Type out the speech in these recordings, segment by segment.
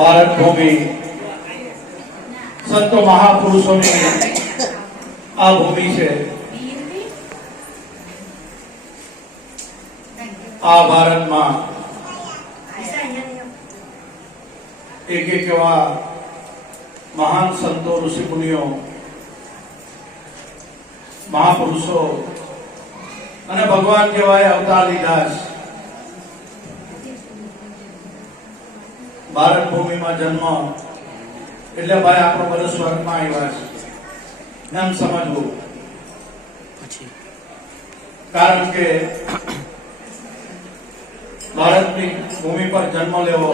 ભારત ભૂમિ સંતો મહાપુરુષોની આ ભૂમિ છે। આ ભારતમાં એક એક એવા મહાન સંતો ઋષિ મુનિઓ મહાપુરુષો અને ભગવાન જેવાએ અવતાર લીધા છે। ભારત ભૂમિમાં જન્મ એટલે ભાઈ આપણો બધો સ્વર્ગમાં આવ્યા છે એમ સમજવું। કારણ કે ભારતની ભૂમિ પર જન્મ લેવો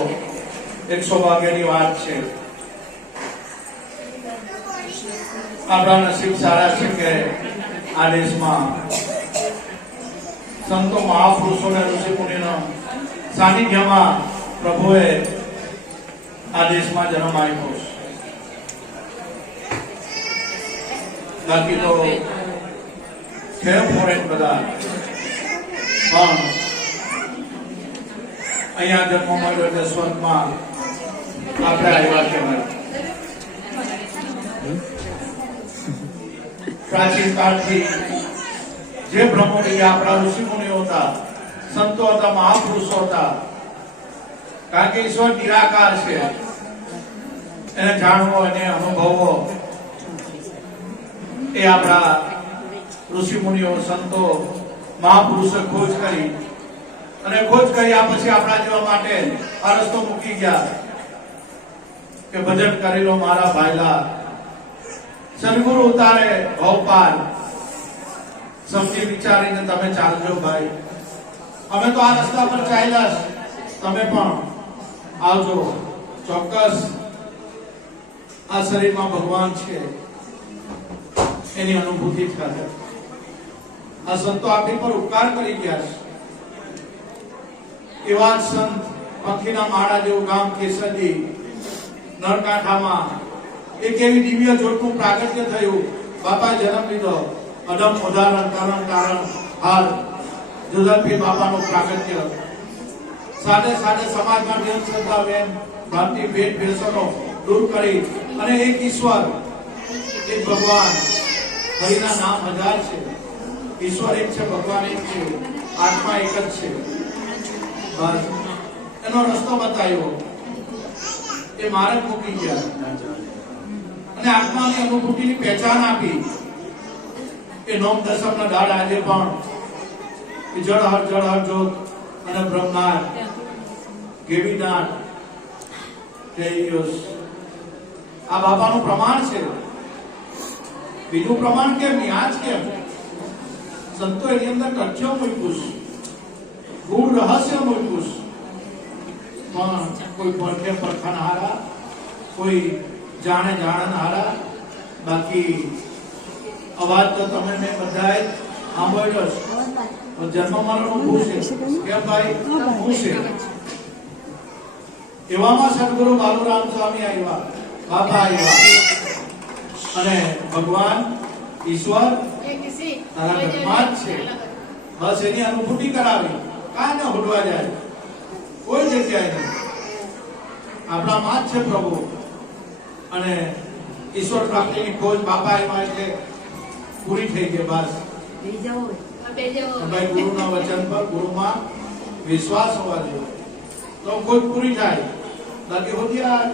એક સૌભાગ્યની વાત છે। આપણા નસીબ સારા છે કે આ દેશમાં સંતો મહાપુરુષો અને ઋષિ મુનિના સાનિધ્યમાં પ્રભુએ આ દેશમાં જન્મ આપ્યો છે। બાકી તો છે ફોરેન બધા, પણ અહીંયા જન્મ મળ્યો એટલે સ્વર્ગમાં આપણે આવ્યા કહેવાય। પ્રાચીન કાળથી જે બ્રહ્મોની આપણા ઋષિ મુનિઓ હતા, સંતો હતા, મહાપુરુષો હતા, કારણ કે ઈશ્વર નિરાકાર છે, એને જાણવો એને અનુભવવો એ આપણા ઋષિ મુનિઓ સંતો મહાપુરુષો ખોજ કરી, અને ખોજ કર્યા પછી આપણા જેવા માટે આ રસ્તો મૂકી ગયા કે ભજન કરી લો મારા ભાઈલા, સદગુરુ ઉતારે ભવપાર, સમજી વિચારીને તમે ચાલજો ભાઈ। અમે તો આ રસ્તા પર ચાલ્યા, તમે પણ આવજો। ચોક્કસ આ શરીરમાં ભગવાન છે એની અનુભૂતિ થશે। આ સંતો આપણી પર ઉપકાર કરી ગયા છે। એવા સંત પંખીના માળા જેવું ગામ કેસરી નરકાંઠામાં એક એવી દિવ્ય જ્યોતનું પ્રાગટ્ય થયું। બાપા જન્મ લીધો, અદમ ઉદાહરણ કારણ કારણ હાલ જુદરપીર બાપાનું પ્રાગટ્ય, સાથે સાથે સમાજમાં અંધશ્રદ્ધા વેમ ભ્રાંતિ ભેદ ભેસનો દૂર કરી અને એક ઈશ્વર એક ભગવાન, હરિના નામ હજાર છે, ઈશ્વર એક છે, ભગવાન એક છે, આત્મા એક જ છે, બસ એનો રસ્તો બતાવ્યો। એ માર્ગ મૂકી ગયા અને આત્માની અનુભૂતિની પહેચાન આપી। એ નોમ દસમના દાડ આજે પણ જળ હર જોત અને બ્રહ્માંડ ગેવીનાથ આ બાપાનું પ્રમાણ છે। બીજું પ્રમાણ કેમ યાદ કેમ? સંતો એની અંદર તથ્યો મૂક્યું, ગૂઢ રહસ્ય મૂક્યું, પણ કોઈ પડખે પડખાનારા, કોઈ જાણે જાણનારા, બાકી અવાજ તો તમે મેં બધાએ સાંભળ્યો છે। જન્મ મરણનું ભૂ છે કેમ ભાઈ? ભૂ છે। એવામાં સદગુરુ બાલુરામ સ્વામી આવ્યા, બાપા આવ્યા અને ભગવાન ઈશ્વર તારા ઘરમાં જ છે, બસ એની અનુભૂતિ કરાવી। કાંઈ ન હોડવા જાય, કોઈ જગ્યાએ નહીં, આપણા માં જ છે પ્રભુ। અને ઈશ્વર પ્રાપ્તિની ખોજ બાપા આવ્યા એટલે પૂરી થઈ ગઈ। બસ ભાઈ ગુરુના વચન પર ગુરુમાં વિશ્વાસ હોવા જોઈએ તો ખોજ પૂરી થાય। બાકી હોજિયાત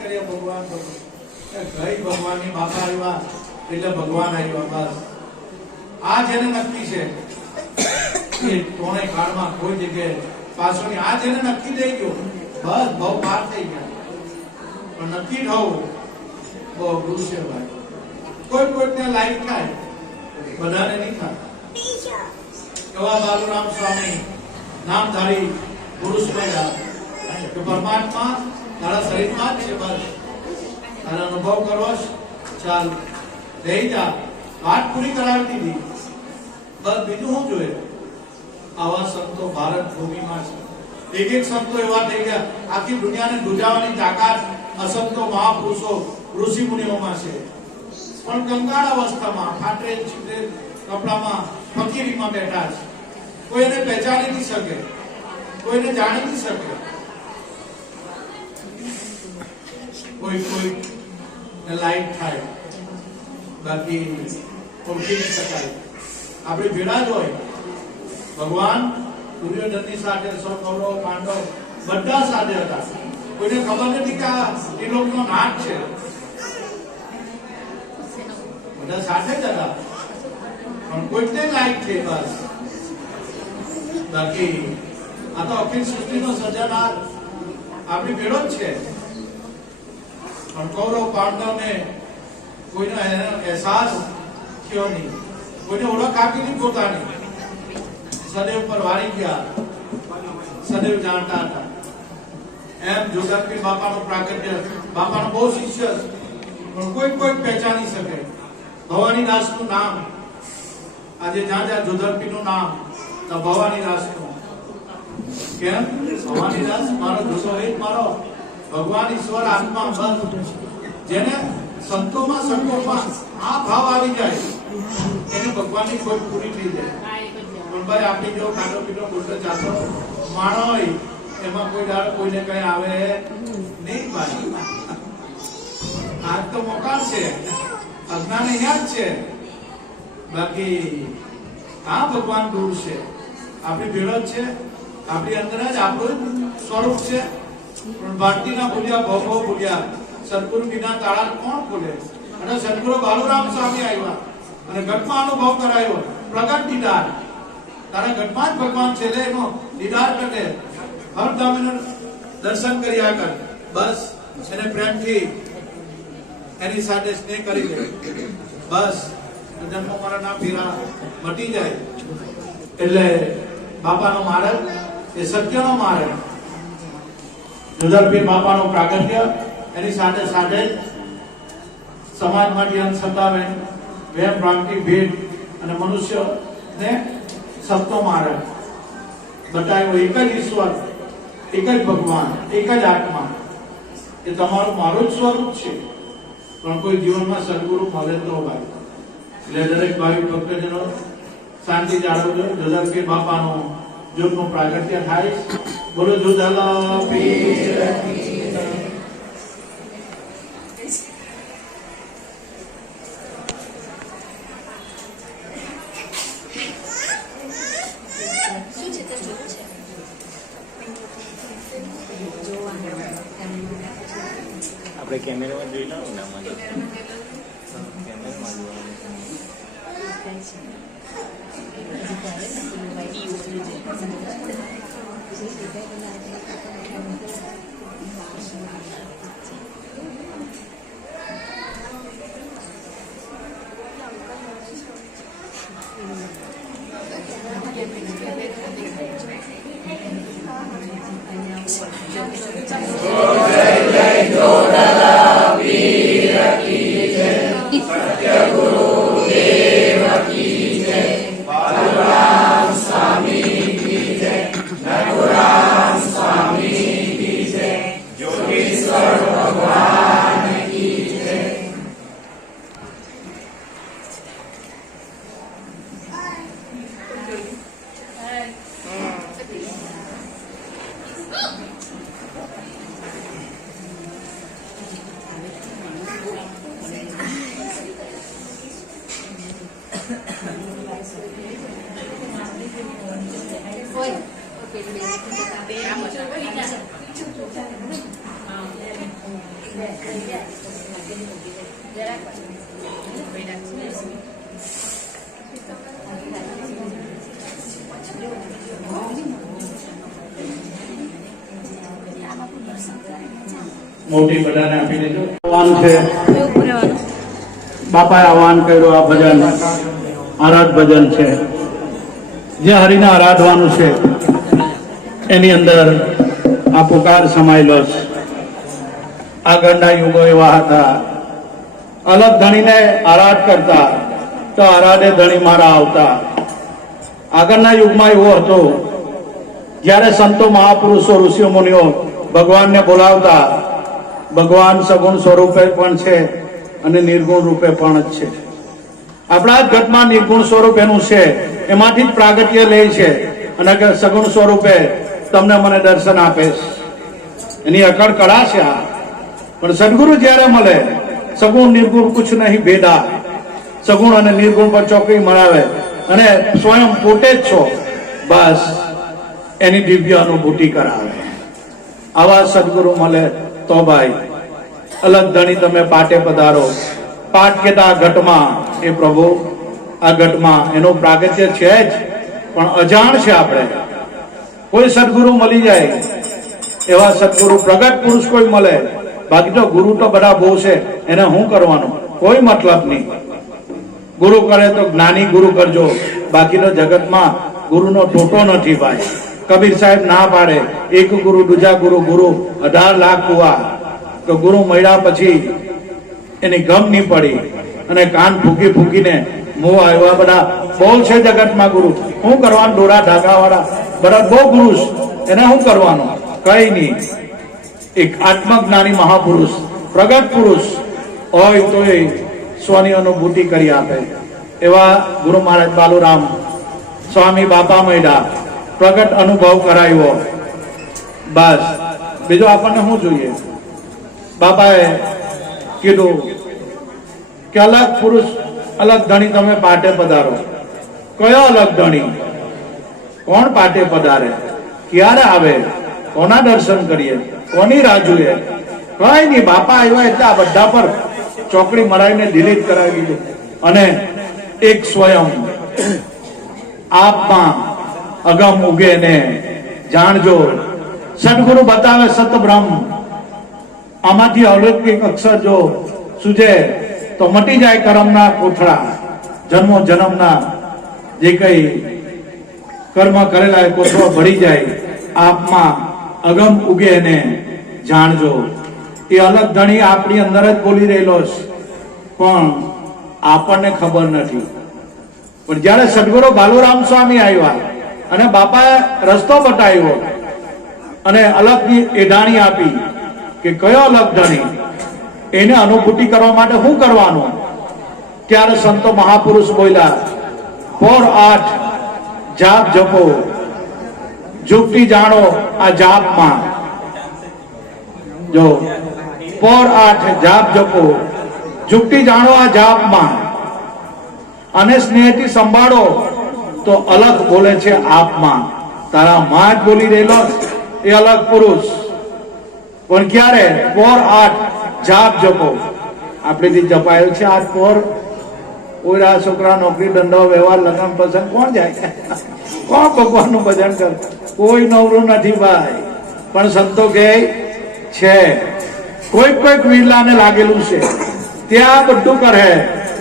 કરે ભગવાન ગઈ ભગવાનની બાપા આવ્યા એટલે ભગવાન આવ્યા। બસ આ જેને નક્કી છે એ કોણે કાળમાં કોઈ જગ્યાએ પાછળની આ જેને નક્કી થઈ ગયું, બસ બહુ પાર થઈ ગયા। પણ નક્કી થવું બહુ અઘરું છે ભાઈ। કોઈ કોઈને લાઈફ થાય, બધાને નહીં થાય। એવા બાલુરામ સ્વામી નામધારી પુરુષ બન્યા કે પરમાત્મા તારા શરીરમાં જ છે, બસ તારા અનુભવ કરવો છે, ચાલ રહી જા, વાત પૂરી કરાવી દીધી, બસ બીજું શું જોઈએ? આવા સંતો ભારત ભૂમિમાં છે। એક એક સંતો એવા થઈ ગયા, આખી દુનિયાને ગુજારવાની તાકાત અસંતો મહાપુરુષો ઋષિ મુનિઓમાં છે। પણ કંગાળ અવસ્થામાં ફાટેલ છીપેલ કપડામાં ફકીરીમાં બેઠા છે। કોઈ એને પહેચાની નહીં શકે, કોઈને જાણી નહીં શકે। કોઈ લાઈટ થાય, બાકી ઓળખી નહીં શકાય. આપણી ભેળા જ હોય. ભગવાન દુર્યોધનની સાથે સૌ કૌરવ પાંડવ બધા સાથે હતા. કોઈને ખબર નથી કે આ એ લોકોનો નાટ છે. બધા સાથે જ હતા, પણ કોઈને લાઈટ છે બસ. બાકી આ તો અખિલ સૃષ્ટિનો સર્જનહાર આપણી ભેળો જ છે. પણ કૌરવ પાંડવને કોઈનો અહેસાસ થયો નહીં, કોઈને ઓળખ આપી નહીં પોતાની. સદૈવ પર વારી ગયા, સદૈવ જાણતા હતા. એમ જોધરપીર બાપાનો પ્રાગટ્ય, બાપાનો બહુ શિષ્ય, પણ કોઈ પહેચાની શકે. ભવાની દાસનું નામ આજે જ્યાં જ્યાં જોધરપીરનું નામ તો ભવાની દાસનું. કેમ? ભવાની દાસ મારો જોધો એ મારો ભગવાન ઈશ્વર આત્મા. બસ જેને સંતોમાં સંતોમાં આ ભાવ આવી જાય એને ભગવાનની કોઈ પૂરી થઈ જાય. પણ ભાઈ આપણી જો ખાટો પીટો બોલતો ચાલતો માણો હોય એમાં કોઈ દાડો કોઈને કઈ આવે નહીં. ભાઈ આજ તો મોકાળ છે, અજ્ઞાન અહીંયા જ છે. બાકી આ ભગવાન દૂર છે, આપણી ભેળો જ છે, આપણી અંદર જ આપણું સ્વરૂપ છે. પણ ભારતીના ભૂલ્યા ભવ ભૂલ્યા, સદગુરુ વિના તાળા કોણ ખોલે? અને સદગુરુ બાલુરામ સ્વામી આવ્યા અને ઘટમાં અનુભવ કરાયો. પ્રગટ દીદાર, તારા ઘટમાં જ ભગવાન છે, એનો દીદાર કરે. હરદમ એનું દર્શન કર્યા કર. બસ એને પ્રેમથી એની સાથે સ્નેહ કરી દે. બસ જન્મ મરણના ફેરા મટી જાય. એટલે બાપાનો માર્ગ એ સત્યનો માર્ગ. જોધરપીર બાપાનું પ્રાગટ્ય, એની સાથે સાથે સમાજમાંથી અંધશ્રદ્ધા, વેમ ભ્રાંતિ, ભેદ અને મનુષ્યને સત્ય માર્ગ બતાવ્યો. એક જ ઈશ્વર, એક જ ભગવાન, એક જ આત્મા. એ તમારું મારું જ સ્વરૂપ છે. પણ કોઈ જીવનમાં સદગુરુ મળે તો ભાઈ. એટલે દરેક ભાઈ ભક્તજનો શાંતિ જાળવજો. જોધરપીર બાપાનો જોગનું પ્રાગટ્ય થાય. બોલો જોધરપીર. આપણે કેમેરામાં જોઈ લો ને આમાં મોટી બધાને આપી દેજો. બાપાએ આહવાન કર્યું. આ ભજન આરાધ ભજન છે, જે હરિને આરાધવાનું છે. એની અંદર આ પુકાર સમાયેલો છે. આગળના યુગો એવા હતા, અલગ ધણીને આરાધ કરતા તો આરાધે ધણી મારા આવતા. આગળના યુગમાં એવો હતો, જ્યારે સંતો મહાપુરુષો ઋષિઓ મુનિઓ ભગવાનને બોલાવતા. ભગવાન સગુણ સ્વરૂપે પણ છે અને નિર્ગુણ રૂપે પણ જ છે. આપણા જ ઘટમાં નિર્ગુણ સ્વરૂપ એનું છે, એમાંથી જ પ્રાગટ્ય લે છે અને સગુણ સ્વરૂપે તમને મને દર્શન આપે છે. એની અકળ કળા છે. પણ સદગુરુ જ્યારે મળે, સગુણ નિર્ગુણ કુછ નહીં ભેદા, સગુણ અને નિર્ગુણ પર ચોકડી મરાવે અને સ્વયં પોતે જ છો, બસ એની દિવ્ય અનુભૂતિ કરાવે. આવા સદગુરુ મળે તો ભાઈ અલગ ધણી તમે પાટે પધારો. પાઠ કેતા ઘટમાં, એ પ્રભુ આ ઘટમાં એનું પ્રાગટ્ય છે જ, પણ અજાણ છે આપણે. કોઈ સદગુરુ મળી જાય, એવા સદગુરુ પ્રગટ પુરુષ કોઈ મળે, બાકી તો ગુરુ તો બધા બહુ છે, એને શું કરવાનું, કોઈ મતલબ નહીં. ગુરુ કરે તો જ્ઞાની ગુરુ કરજો, બાકીનો જગતમાં ગુરુનો ટોટો નથી ભાઈ. કબીર સાહેબ ના પાડે, એક ગુરુ દૂજા ગુરુ, ગુરુ 18 લાખ હુઆ. તો ગુરુ મળ્યા પછી એની ગમ નહીં પડી અને કાન ફૂકી ફૂકીને મોહ આવ્યા. બધા બહુ છે જગતમાં ગુરુ, શું કરવાનું, ડોરા ઢાકા વાળા બધા બહુ ગુરુ, એને શું કરવાનું, કઈ નહીં. એક આત્મજ્ઞાની મહાપુરુષ, પ્રગટ પુરુષ હોય તો એ સ્વની અનુભૂતિ કરી આપે. એવા ગુરુ મહારાજ બાલુરામ સ્વામી બાપા મૈડા પ્રગટ અનુભવ કરાવ્યો. બસ બીજું આપણને શું જોઈએ? બાપાએ કીધું કે અલગ પુરુષ, અલગ ધણી તમે પાટે પધારો. કયો અલગ ધણી? કોણ પાટે પધારે? ક્યારે આવે? કોના દર્શન કરીએ? કોની રાહ જોઈએ? કઈ નહીં. બાપા આવ્યા એટલે આ બધા પર ચોકડી મરાવીને ડિલીટ કરાવી દીધું. અને એક સ્વયં આપમાં અગમ ઉગે ને જાણજો. સદગુરુ બતાવે સતબ્રહ્મ. આમાંથી અલૌકિક અક્ષર જો સુજે તો મટી જાય કર્મના કોથળા. જન્મો જન્મના જે કઈ કર્મ કરેલા એ કોથળો ભરી જાય. આપમાં અગમ ઉગે ને જાણજો. એ અલગ ધણી આપણી અંદર જ બોલી રહેલો છે, પણ આપણને ખબર નથી. પણ જયારે સદગુરુ બાલુરામ સ્વામી આવ્યા અને બાપાએ રસ્તો બતાવ્યો અને અલગની એઢાણી આપી કે કયો અલગ ધણી, એને અનુભૂતિ કરવા માટે શું કરવાનું? ત્યારે સંતો મહાપુરુષ બોલ્યા, પોર 8 જાપ જપો, ઝૂકતી જાણો આ જાપમાં. જો પોર 8 જાપ જપો, ઝૂકતી જાણો આ જાપમાં, અને સ્નેહથી સંભાળો તો અલગ બોલે છે આપમાં. તારા માં જ બોલી રહેલો એ અલગ પુરુષ. પણ ક્યારે? પોર 8 જાપ જપો. આપણેથી જપાયું છે આજ પોર. ઓરા છોકરા નોકરી ધંધો વ્યવહાર લગ્ન પ્રસંગ કોણ જાય? કોણ ભગવાનનું ભજન કરે? કોઈ નવરું નથી ભાઈ. પણ સંતો કહે છે કોઈક કોઈક વિરલાને લાગેલું છે, ત્યાં બધું કરે,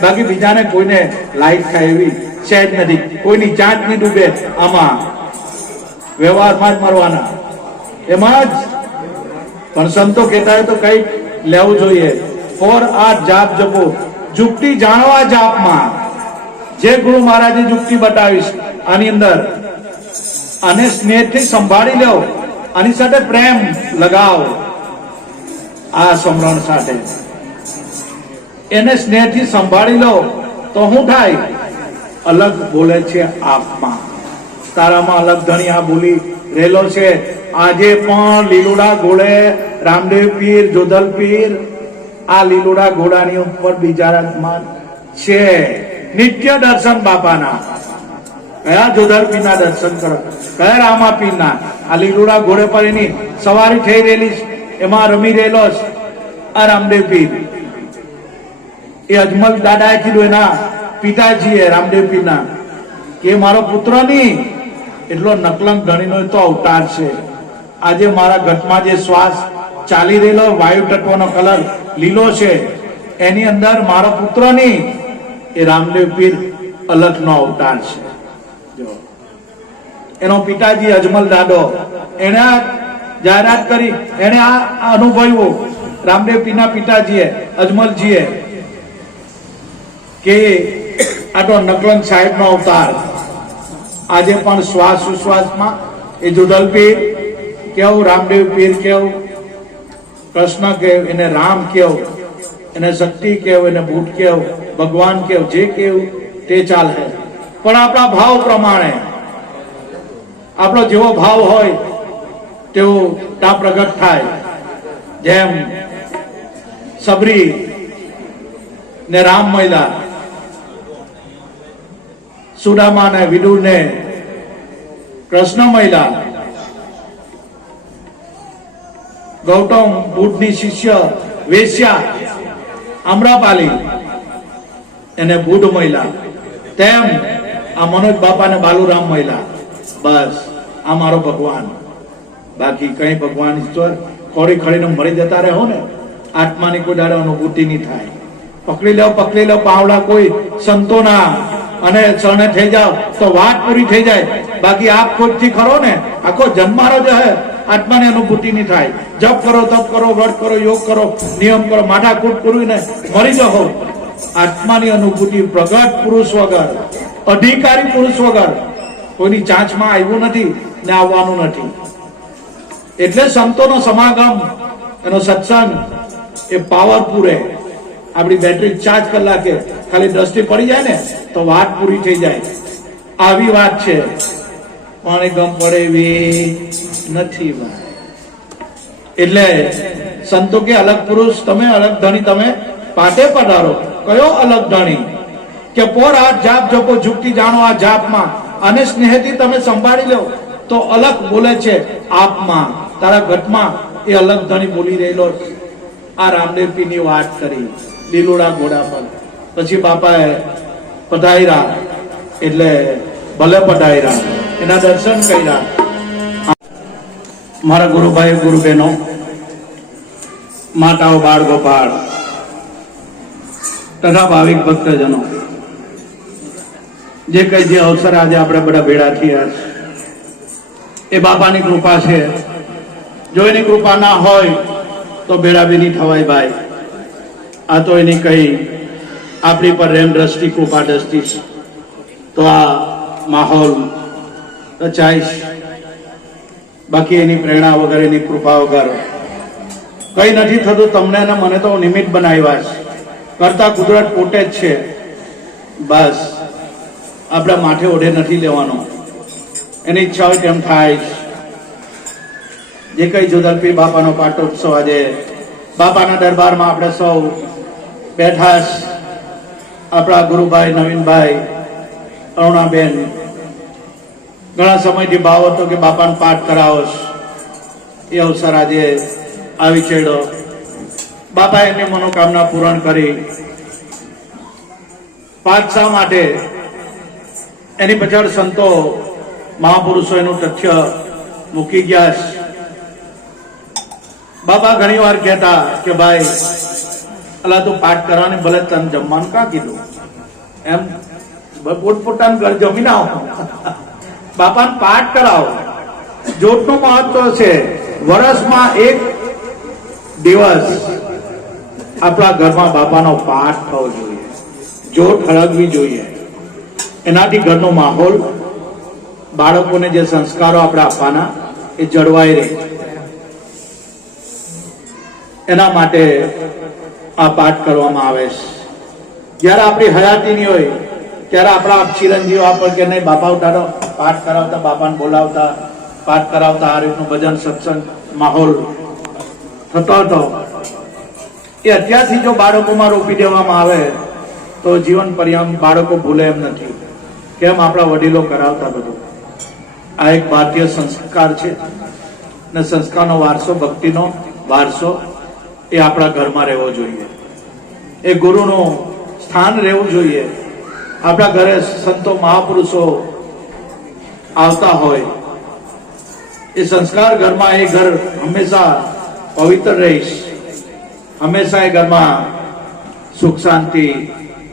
બાકી બીજાને કોઈને લાઈટ થાય એવી સહેજ નથી. કોઈની ચાંચ નહીં ડૂબે આમાં, વ્યવહારમાં જ મરવાના એમાં જ. પણ સંતો કહેતા હોય તો કઈ લેવું જોઈએ. પોર 8 જાપ જપો, જુક્તિ જાણવા જાપમાં. જે ગુરુ મહારાજે જુક્તિ બતાવીશ આની અંદર, અને સ્નેહથી સંભાળી લો, આની સાથે પ્રેમ લગાવ. આ સમરણ સાથે એને સ્નેહથી સંભાળી લો તો શું થાય? અલગ બોલે છે આપમાં. તારામાં અલગ ધણી આ બોલી રહેલો છે. આજે પણ લીલુડા ઘોડે રામદેવ પીર, જોધલ પીર, આ લીલુડા ઘોડાની ઉપર બિચારામાં છે નિત્ય દર્શન બાપાના. કયા જોધલ પીરના દર્શન કરો, કયા રામા પીરના? આ લીલુડા ઘોડે પર એની સવારી થઈ રહેલી, એમાં રમી રહેલો આ રામદેવ પીર. એ અજમલ દાદાએ કીધું એના પિતાજીએ રામદેવ પીરના કે મારો પુત્ર નહીં, એટલો નકલંક ધણીનો તો અવતાર છે. આજે મારા ઘટમાં જે શ્વાસ ચાલી રહેલો, વાયુ તત્વનો કલર લીલો છે, એની અંદર મારો પુત્ર નહીં, એ રામદેવ પીર અલગનો અવતાર છે. જો એનો પિતાજી અજમલ દાદો, એને જાહેરાત કરી, એને આ અનુભવ્યું રામદેવ પીરના પિતાજીએ, અજમલજીએ, કે આ તો નકલંક સાહેબનો અવતાર. આજે પણ શ્વાસ ઉશ્વાસમાં એ જોધલ પીર કેવું, રામદેવ પીર કેવું, કૃષ્ણ કેવું, એને રામ કેવું, એને શક્તિ કેવું, એને ભૂત કેવું, ભગવાન કેવું, જે કેવું તે ચાલે. પણ આપણા ભાવ પ્રમાણે, આપણો જેવો ભાવ હોય તેવો ત્યાં પ્રગટ થાય. જેમ સબરી ને રામ મહિલા, સુદામા ને વિદુર ને કૃષ્ણ મહિલા, ગૌતમ બુદ્ધની શિષ્ય વેશ્યા આમ્રપાલી એને બુદ્ધ મહિલા, તેમ આ મનોજ બાપા ને બાલુરામ મહિલા. બસ આ મારો ભગવાન. બાકી કઈ ભગવાન ઈશ્વર ખોરી ખડીને મરી જતા રહો ને, આત્માની કોઈ દાડો અનુભૂતિ નહીં થાય. પકડી લો પાવડા કોઈ સંતોના અને ચરણે થઈ જાવ તો વાત પૂરી થઈ જાય. બાકી આપ ખોજથી ખરો ને આખો જન્મારો જે હે આત્માની અનુભૂતિ નહીં થાય. જપ કરો, તપ કરો, વ્રત કરો, યોગ કરો, નિયમ કરો, માથાકૂટ પૂરીને મરી જાઓ. આત્માની અનુભૂતિ પ્રગટ પુરુષ વગર, અધિકારી પુરુષ વગર કોઈની ચાંચમાં આવ્યું નથી ને આવવાનું નથી. એટલે સંતોનો સમાગમ, એનો સત્સંગ એ પાવરફુલ હે. આપણી બેટરી ચાર્જ કલાકે ખાલી દ્રષ્ટિ પડી જાય ને તો વાત પૂરી થઈ જાય. આવી વાત છે, પણ ગમ પડે એવી નથી વાત. એટલે સંતો કે અલગ પુરુષ તમે, અલગ ધણી તમે પાટે પધારો. કયો અલગ ધણી? કે પોર હાથ જાપ જપો ઝુકતી જાણો આ જાપમાં, અને સ્નેહથી તમે સંભાળી લો તો અલગ બોલે છે આપમાં. તારા ઘટમાં એ અલગ ધણી બોલી રહેલો. આ રામદેવ પીરની વાત કરી લીલોડા ઘોડા પર. પછી બાપાએ પધાર્યા એટલે ભલે પધાર્યા, એના દર્શન કર્યા. મારા ગુરુભાઈ ગુરુબહેનો, માતાઓ, બાળ ગોપાળ તથા ભાવિક ભક્તજનો, જે કઈ જે અવસર આજે આપણે બધા ભેળા થયા એ બાપાની કૃપા છે. જો એની કૃપા ના હોય તો ભેળા બી નહીં થવાય ભાઈ. આ તો એની કઈ આપણી પર રેમ દ્રષ્ટિ, કૃપા દ્રષ્ટિ છે. તો આ માહોલ રચાય, બાકી એની પ્રેરણા વગર, એની કૃપા વગર કઈ નથી થતું. તમને અને મને તો નિમિત્ત બનાવ્યા છે, કરતા કુદરત પોતે જ છે. બસ આપણે માથે ઓઢે નથી લેવાનો, એની ઈચ્છા હોય તેમ થાય. જે કઈ જોધલપીર બાપાનો પાટોત્સવ આજે બાપાના દરબારમાં આપણે સૌ બેઠા. આપણા ગુરુભાઈ નવીનભાઈ, અરુણાબેન ઘણા સમયથી ભાવ હતો કે બાપાનો પાઠ કરાવો. એ અવસર આજે આવી ચડ્યો. બાપા એમની મનોકામના પૂરણ કરી. પાઠ શા માટે? એની પાછળ સંતો મહાપુરુષો એનું તથ્ય મૂકી ગયા. બાપા ઘણી વાર કહેતા કે ભાઈ અલા તું પાઠ કરવાની, ભલે તને જમવાનું કાં કીધું એમ, પોતપોતાનું ઘર જમીન આવો, બાપાને પાઠ કરાવો. જોતનું મહત્વ છે. વર્ષમાં એક દિવસ આપણા ઘરમાં બાપાનો પાઠ થવો જોઈએ, જોત હળગવી જોઈએ. એનાથી ઘરનો માહોલ, બાળકોને જે સંસ્કારો આપણે આપવાના એ જળવાઈ રહે. એના માટે આ પાઠ કરવામાં આવે છે. જયારે આપણી હયાતીની હોય ત્યારે આપણા ચિરંજીવો આપણ કે નહીં બાપા ઉઠાડો, પાઠ કરાવતા, બાપાને બોલાવતા, પાઠ કરાવતા. આ રીતનું ભજન સત્સંગ માહોલ થતો હતો. એ અત્યારથી જો બાળકોમાં રોપી દેવામાં આવે તો જીવન પર્યંત બાળકો ભૂલે એમ નથી. કેમ આપણા વડીલો કરાવતા બધું. આ એક ભારતીય સંસ્કાર છે ને સંસ્કારનો વારસો, ભક્તિનો વારસો એ આપણા ઘરમાં રહેવો જોઈએ. એ ગુરુનું સ્થાન રહેવું જોઈએ. આપણા ઘરે સંતો મહાપુરુષો આવતા હોય, એ સંસ્કાર ઘરમાં, એ ઘર હંમેશા પવિત્ર રહીશ. હંમેશા એ ઘરમાં સુખ શાંતિ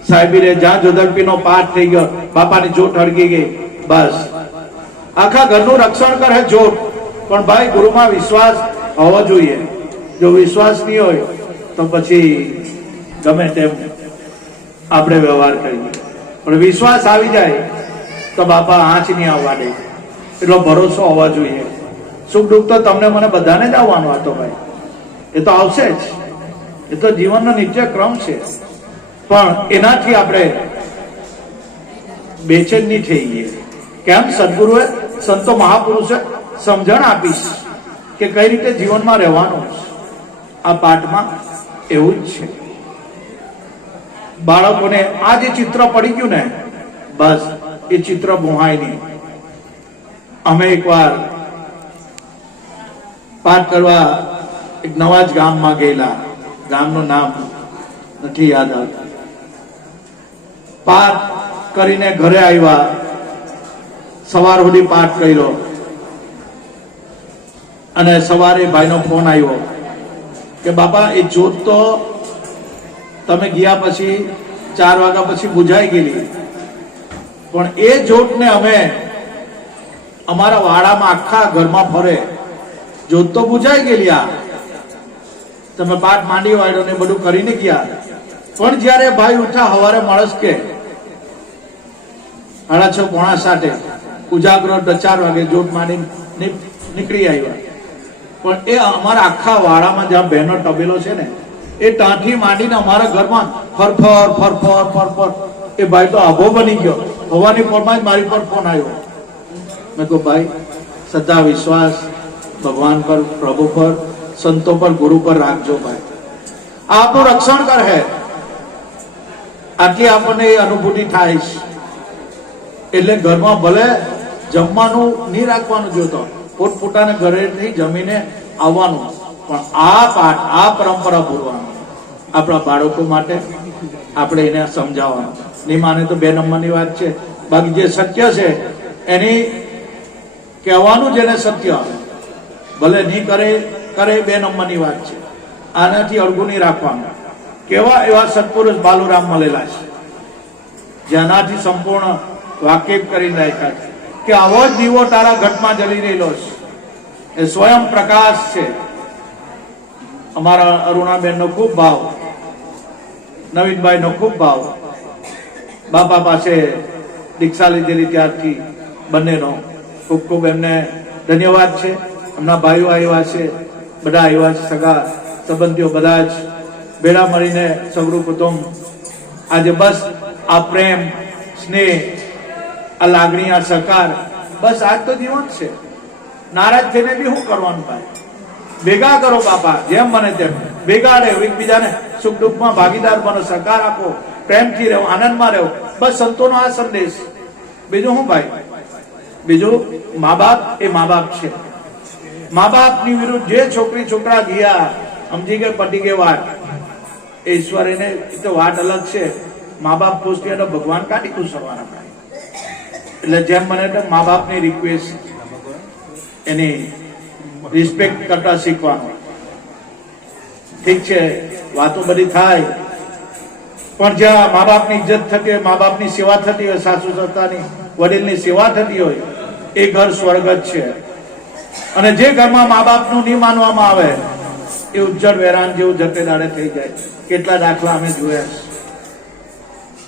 સાહેબી રે. જ્યાં જોધલપીનો પાઠ થઈ ગયો, બાપાની જોત હળગી ગઈ, બસ આખા ઘરનું રક્ષણ કરે જોત. પણ ભાઈ ગુરુમાં વિશ્વાસ હોવો જોઈએ. જો વિશ્વાસ નહીં હોય તો પછી ગમે તેમ આપણે વ્યવહાર કરીએ. પણ વિશ્વાસ આવી જાય તો બાપા આંચ નહીં આવવા દે. એટલો ભરોસો હોવા જોઈએ. સુખ દુઃખ તો તમને મને બધાને જ આવવાનો હતો ભાઈ, એ તો આવશે જ. એ તો જીવનનો નિત્ય ક્રમ છે. પણ એનાથી આપણે બેચેન નહીં થઈએ. કેમ? સદગુરુએ, સંતો મહાપુરુષે સમજણ આપીશ કે કઈ રીતે જીવનમાં રહેવાનું. આ પાઠમાં એવું જ છે. બાળકોને આ જે ચિત્ર પડી ગયું ને, બસ એ ચિત્ર ભૂહાય નહીં. અમે એકવાર પાઠ કરવા એક નવા જ ગામમાં ગયેલા, ગામનું નામ નથી યાદ આવતું. પાઠ કરીને ઘરે આવ્યા, સવાર સુધી પાઠ કર્યો અને સવારે ભાઈનો ફોન આવ્યો કે બાપા એ જોત તો તમે ગયા પછી 4 વાગ્યા પછી બુઝાઈ ગયેલી, પણ એ જોતને અમે અમારા વાડામાં આખા ઘરમાં ફરે, જોત તો બુઝાઈ ગયેલી. આ તમે પાઠ માંડી વાળ્યો ને બધું કરીને ગયા, પણ જયારે ભાઈ ઉઠા સવારે માણસ કે 6:30 પોણા 7 ઉજાગરો 4 વાગે જોત માંડી નીકળી આવ્યા. પણ એ અમારા આખા વાડામાં જ્યાં બહેનો ટબેલો છે ને, એ ટાંઠી માંડીને અમારા ઘરમાં ફરફર ફરફર ફરફર. એ ભાઈ તો આભો બની ગયો. હવાની પોરમાં જ મારી પર ફોન આવ્યો. મેં કહું ભાઈ, શ્રદ્ધા વિશ્વાસ ભગવાન પર, પ્રભુ પર, સંતો પર, ગુરુ પર રાખજો ભાઈ, આ આપણું રક્ષણ કરે. આટલી આપણને એ અનુભૂતિ થાય છે. એટલે ઘરમાં ભલે જમવાનું નહીં રાખવાનું જોતો, પોતપોતાના ઘરેથી જમીને આવવાનું, પણ આ પાઠ, આ પરંપરા ભૂલવાનું. આપણા બાળકો માટે આપણે એને સમજાવવાનું. નહીં માને તો 2 નંબરની વાત છે. બાકી જે સત્ય છે એની કહેવાનું, જેને સત્ય ભલે નહીં કરે 2 નંબરની વાત છે. આનાથી અળગું નહીં રાખવાનું. કેવા એવા સત્પુરુષ બાલુરામ મળેલા છે, જેનાથી સંપૂર્ણ વાકેફ કરી રાખ્યા છે કે આવો જ દીવો તારા ઘટમાં જલી રહેલો છે, એ સ્વયં પ્રકાશ છે. અમારા અરુણાબેન નો ખૂબ ભાવ, નવીનભાઈ નો ખૂબ ભાવ. બાપા પાસે દીક્ષા લીધેલી ત્યારથી બંનેનો ખૂબ ખૂબ એમને ધન્યવાદ છે. એમના ભાઈઓ આવ્યા છે, બધા આવ્યા છે, સગા સંબંધીઓ બધા જ ભેળા મળીને સગડું કુટુંબ આજે બસ આ પ્રેમ, સ્નેહ, આ લાગણી, આ સહકાર, બસ આજ તો જીવન છે. નારાજ થઈને બી શું કરવાનું ભાઈ? ભેગા કરો બાપા, જેમ બને તેમ ભેગા રહો, એકબીજાને સુખ દુઃખમાં ભાગીદાર બનો, સહકાર આપો, પ્રેમથી રહો, આનંદમાં રહો. બસ સંતોનો આ સંદેશ. બીજું શું ભાઈ? બીજું મા બાપ એ મા બાપ છે. મા બાપની વિરુદ્ધ જે છોકરી છોકરા ગયા, સમજી ગઈ, પટી ગઈ વાત. એ ઈશ્વર એને તો વાત અલગ છે. મા બાપ ખુશ થયા તો ભગવાન કાઢી ખુશ થવાના ભાઈ. એટલે જેમ બને તેમ મા બાપની રિક્વેસ્ટ, એની રિસ્પેક્ટ કરતા શીખવાનું. ઠીક છે, વાતો બધી થાય, પણ જ્યાં મા બાપની ઇજ્જત થતી હોય, મા બાપની સેવા થતી હોય, સાસુ સસરાની, વડીલની સેવા થતી હોય, એ ઘર સ્વર્ગ જ છે. અને જે ઘરમાં મા બાપનું નહીં માનવામાં આવે, એ ઉજ્જડ વેરાન જેવું જતે દાડે થઈ જાય. કેટલા દાખલા અમે જોયા છે.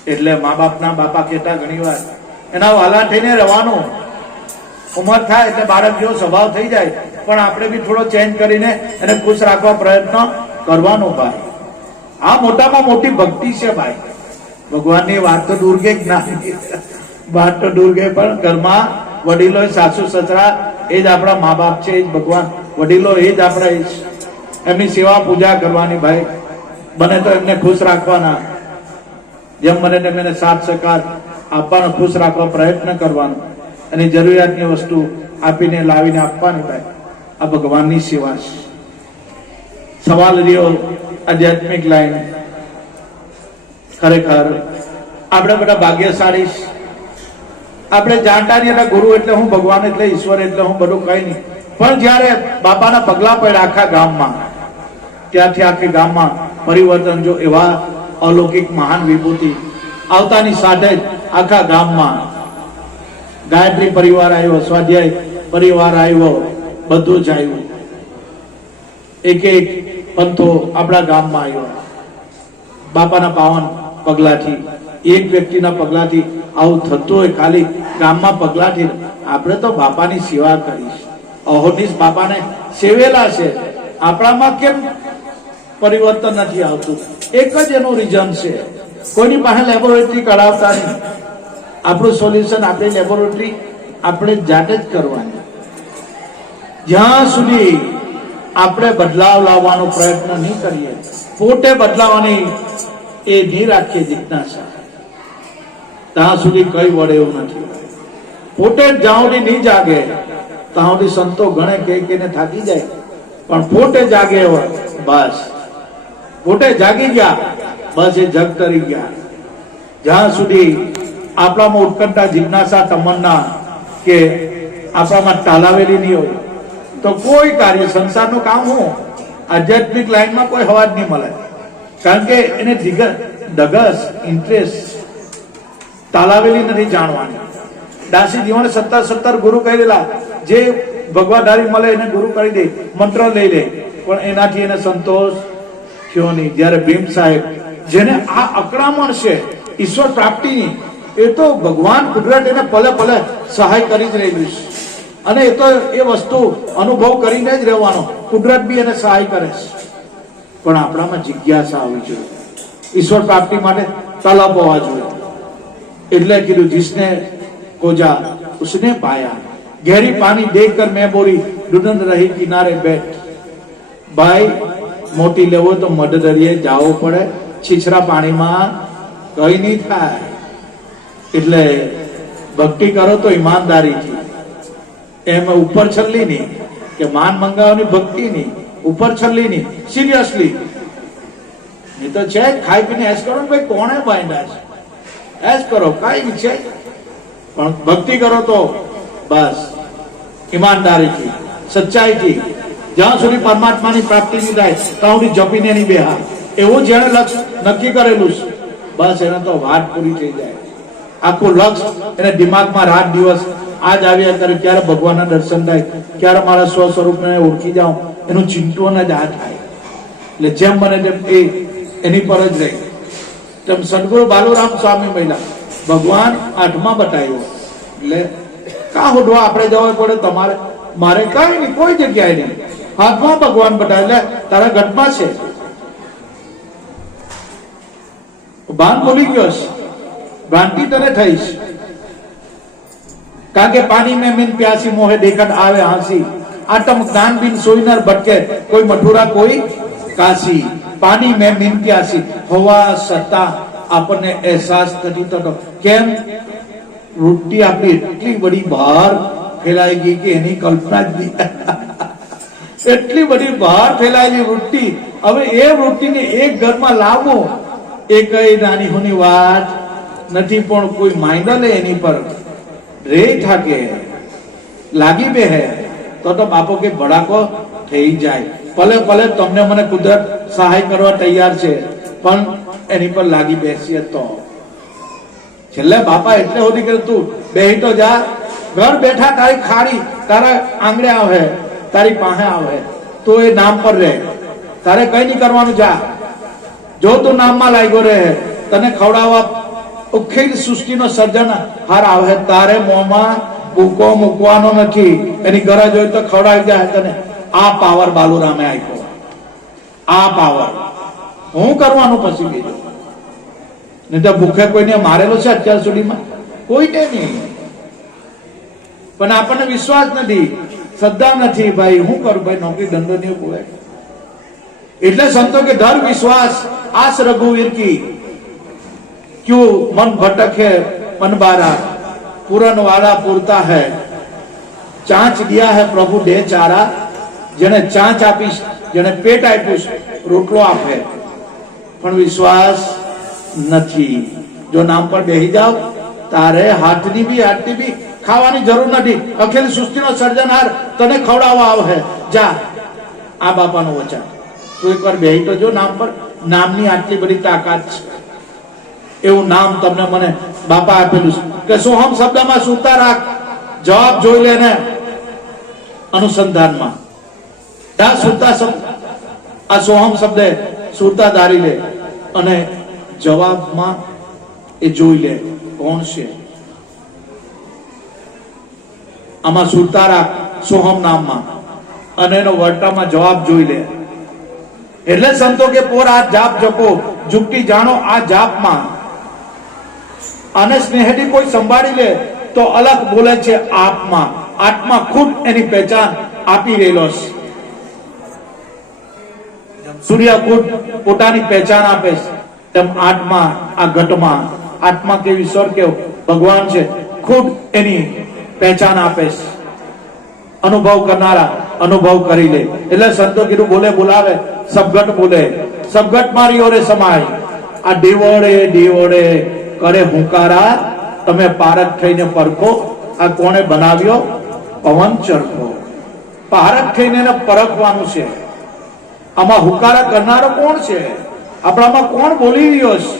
એટલે મા બાપના બાપા કહેતા ઘણી વાર, એના વાલા થઈને રહેવાનું. ઉંમર થાય એટલે બાળક જેવો સ્વભાવ થઈ જાય, પણ આપણે બી થોડો ચેન્જ કરીને એને ખુશ રાખવા પ્રયત્ન કરવાનો ભાઈ. આ મોટામાં મોટી ભક્તિ છે ભાઈ. ભગવાનની વાત તો દૂર ગઈ, વાત તો દૂર ગઈ, પણ ઘરમાં વડીલો, સાસુ સસરા એ જ આપણા મા બાપ છે, એ જ ભગવાન. વડીલો એ જ આપણા, એમની સેવા પૂજા કરવાની ભાઈ. બને તો એમને ખુશ રાખવાના, જેમ બને તેમ એને સાથ સહકાર આપવાનો, ખુશ રાખવા પ્રયત્ન કરવાનો, અને જરૂરિયાતની વસ્તુ આપીને લાવીને આપવાની ભાઈ. આ ભગવાનની સેવા છે. સવાલ રહ્યો આધ્યાત્મિક લાઈન, ખરેખર આપણે બધા ભાગ્યશાળી. આપણે જાણતા નહીં, એટલે ગુરુ એટલે હું, ભગવાન એટલે ઈશ્વર એટલે હું, બધું કઈ નહીં. પણ જયારે બાપાના પગલા પડ્યા આખા ગામમાં, ત્યાંથી આખી ગામમાં પરિવર્તન. જો એવા અલૌકિક મહાન વિભૂતિ આવતાની સાથે જ આખા ગામમાં ગાયત્રી પરિવાર આવ્યો, સ્વાધ્યાય પરિવાર આવ્યો, બધું જ આવ્યું. એક એક પંથો આપણા ગામમાં આવ્યો. બાપાના પાવન પગલાથી, એક વ્યક્તિના પગલાથી આવું થતું હોય. ખાલી ગામમાં પગલાથી આપણે તો બાપાની સેવા કરીશ, અહોનિશ બાપાને સેવેલા છે. આપણામાં કેમ પરિવર્તન નથી આવતું? એક જ એનું રીઝન છે, કોઈની પાસે લેબોરેટરી કરાવતા નહીં. આપણું સોલ્યુશન, આપણી લેબોરેટરી આપણે જાતે જ કરવાની. જ્યાં સુધી આપણે બદલાવ લાવવાનો પ્રયત્ન નહીં કરીએ, પોતે બદલાવાની એ નહીં રાખીએ જિજ્ઞાસા, ત્યાં સુધી કઈ વડે એવું નથી. પોતે જ જ્યાં સુધી નહીં જાગે ત્યાં સુધી સંતો ગણે કે થાકી જાય, પણ પોતે જાગે હોય બસ, પોતે જાગી ગયા બસ એ જગ કરી ગયા. જ્યાં સુધી આપણામાં ઉત્કંઠા, જિજ્ઞાસા, તમન્ના કે આપણામાં તાલાવેલી નહીં હોય તો કોઈ કાર્ય, સંસારનું કામ હું આધ્યાત્મિક લાઈનમાં કોઈ હવા જ નહીં મળે. કારણ કે એને ડગસ, ઇન્ટરેસ્ટ, તાલાવેલી નથી જાણવાની. દાસી જીવન 17 ગુરુ કરેલા, જે ભગવાધારી મળે એને ગુરુ કરી દે, મંત્ર લઈ લે, પણ એનાથી એને સંતોષ થયો નહીં. જયારે ભીમ સાહેબ, જેને આ અકળામણ છે ઈશ્વર પ્રાપ્તિની, એ તો ભગવાન કુદરત એને પલે પલે સહાય કરી જ રહેલું છે, અને એ તો એ વસ્તુ અનુભવ કરીને જ રહેવાનો. કુદરત બી એને સહાય કરે છે, પણ આપણામાં જિજ્ઞાસા આવવી જોઈએ, ઈશ્વર પ્રાપ્તિ માટે તલબ હોવા જોઈએ. એટલે કીધું, जिसने खोजा उसने पाया, गहरी पानी देखकर मैं बोली ढूंढ रही किनारे बैठ. भाई મોટી લેવો તો મઢદરિયે જવું પડે, છીછરા પાણીમાં કઈ નહીં થાય. એટલે ભક્તિ કરો તો ઈમાનદારીથી, એમ ઉપર છલ્લી નહીં કે માન મંગાવવાની ભક્તિ નહીં, ઉપર છલ્લી નહીં, સિરિયસલી. નહીં તો છે ખાઈ પીને એસ કરો ને ભાઈ, કોણે બાંધ્યા છે, એસ કરો કઈ છે, પણ ભક્તિ કરો તો બસ ઈમાનદારીથી, સચ્ચાઈથી. જ્યાં સુધી પરમાત્માની પ્રાપ્તિ નહીં થાય ત્યાં સુધી જપીને નહીં બેહા. એવું જેને લક્ષ્ય નક્કી કરેલું છે બસ એને તો વાત પૂરી થઈ જાય. આખું લક્ષ્ય એને દિમાગમાં રાત દિવસ આજ આવ્યા કરે, ક્યારે ભગવાનના દર્શન થાય, ક્યારે મારા સ્વ સ્વરૂપને ઓળખી જાઉં, એનું ચિંતન જ આ થાય. એટલે જેમ બને તેમ એ એની પર જ રહે. તેમ સદગુરુ બાલુરામ સ્વામી મહિલા ભગવાન 8માં બતાવ્યો. એટલે કા હોડવા આપણે જવા પડે, તમારે મારે કઈ નહીં, કોઈ જગ્યાએ નહીં, હાથમાં ભગવાન બતાવે. એટલે તારા ઘટમાં છે, ભાન ભૂલી ગયો છે, ભ્રાંતિ તને થઈ છે. કારણ કે પાણી में मीन प्यासी मोहे देखत आवे हांसी, आटम ज्ञान बिन सोईनर भटके कोई मथुरा कोई काशी. પાણી में मीन प्यासी હોવા છતાં આપણને અહેસાસ નથી થતો. કેમ? વૃત્તિ આપણી એટલી બધી બહાર ફેલાઈ ગઈ કે એની કલ્પના જ નહીં. એટલી બધી બહાર ફેલાયેલી વૃત્તિ, હવે એ વૃત્તિને એક ઘરમાં લાવવો એ કઈ નાની હોની વાત નથી. પણ કોઈ માયના લે એની પર રે થાકે, લાગી બે હે તો બાપો કે ભડાકો થઈ જાય. ભલે ભલે તમને મને કુદરત સહાય કરવા તૈયાર છે, પણ એની પર લાગી બેસીએ તો છેલ્લે બાપા એટલે સુધી કે તું બેહી તો જા, ઘર બેઠા તારી ખાડી તારા આંગણે આવે, તારી પાસે આવે તો એ નામ પર રહે, તારે કઈ નહીં કરવાનું. જા, જો તું નામમાં લાગ્યો રહે, તને ખવડાવવા ઉખેલ સૃષ્ટિનો સર્જન હાર આવે, તારે મોંમાં ભૂકો મૂકવાનો નથી. એની ગરજ હોય તો ખવડાવી જાય તને. આ પાવર બાલુરામે આપ્યો, આ પાવર હું કરવાનું પછી બીજું. નહીં તો ભૂખે કોઈને મારેલો છે અત્યાર સુધીમાં? કોઈને નહીં. પણ આપણને વિશ્વાસ નથી, શ્રદ્ધા નથી. ભાઈ હું કરું? ભાઈ નોકરી ધંધો નહીં બોલે. એટલે સંતો કે ડર વિશ્વાસ આસ રઘुवीर की, क्यों मन भटक है मन बारा, पूरन वाला पूरता है, ચાંચ દિયા હે પ્રભુ દે ચારા. જેને ચાંચ આપીશ, જેને પેટ આપ્યું રોટલો આપે, પણ વિશ્વાસ નથી. જો નામ પર બેહી જાવ તારે હાથની બી ખાવાની જરૂર નથી. અખિલ સૃષ્ટિનો સર્જનહાર તને ખવડાવવા આવે. જા, આ બાપાનું વચન. તું એકવાર બેહી તો જો નામ પર. નામની આટલી બધી તાકાત છે. એવું નામ તમને મને બાપા આપેલું છે કે સોહમ શબ્દમાં સુરતા રાખ. જવાબ જોઈ લે ને અનુસંધાનમાં. સુરતા શબ્દ, આ સોહમ શબ્દ સુરતા ધારી લે અને જવાબમાં એ જોઈ લે કોણ છે. આમાં સુરતા રાખ સોહમ નામમાં, અને એનો વર્તામાં જવાબ જોઈ લે. એટલે સંતો કે પોર આ જાપ જપો, જુક્તિ જાણો આ જાપમાં. અને સ્નેહથી કોઈ સંભાળી લે તો અલગ બોલે છે આપમાં. આત્મા ખુદ એની પહેચાન આપી રહેલો છે. સૂર્યકુટ પોતાની પહેચાન આપે છે, તેમ આત્મા આ ઘટમાં, આત્મા કે ઈશ્વર કે ભગવાન છે, ખુદ એની પહેચાન આપે છે. અનુભવ કરનારા અનુભવ કરી લે. એટલે સંતો કીધું બોલે બોલાવે સબગટ બોલે, સબગટ મારી ઓરે સમાય. આ દેવળે દેવળે કરે હુંકારા, તમે પારખ થઈને પરખો, આ કોણે બનાવ્યો? પવન ચરખો. પારખ થઈને એને પરખવાનું છે. આમાં હુંકારા કરનારો કોણ છે? આપણામાં કોણ બોલી રહ્યો છે?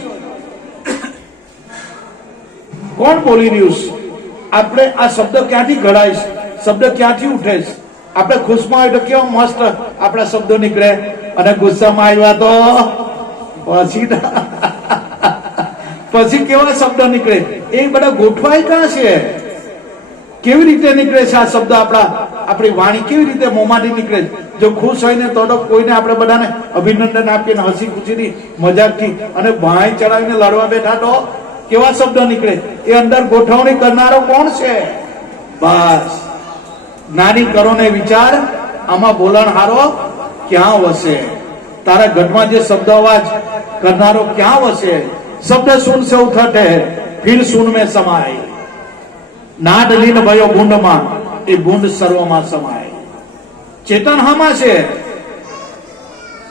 કોણ બોલી રહ્યું છે? આપણે આ શબ્દ ક્યાંથી ઘડાય છે? શબ્દ ક્યાંથી ઉઠે છે? આપણે ખુશમાં હોય તો કેવો મસ્ત આપણા શબ્દો નીકળે, અને ગુસ્સામાં આવ્યા તો પછી કેવા શબ્દો નીકળે? એ બધા ગોઠવાય ક્યાં છે? કેવી રીતે નીકળે છે આ શબ્દ? આપણી વાણી કેવી રીતે મોંમાંથી નીકળે છે? જો ખુશ હોય ને તો કોઈને આપણે બધાને અભિનંદન આપીએ ને હસી ખુશીની મજાકથી, અને ભાઈ ચડાવીને લડવા બેઠા તો કેવા શબ્દો નીકળે? એ અંદર ગોઠવણી કરનારો કોણ છે? બસ જ્ઞાની કરો ને વિચાર, આમાં બોલણ હારો ક્યાં વસે? તારા ઘટમાં જે શબ્દ અવાજ કરનારો ક્યાં વસે? શબ્દ સુન સે ઉઠટ હે, ફિર સુન में समाय. નાદ લીન ભયો ભૂંડમાં, એ ભૂંડ સર્વમાં સમાય. ચેતન હામાં છે?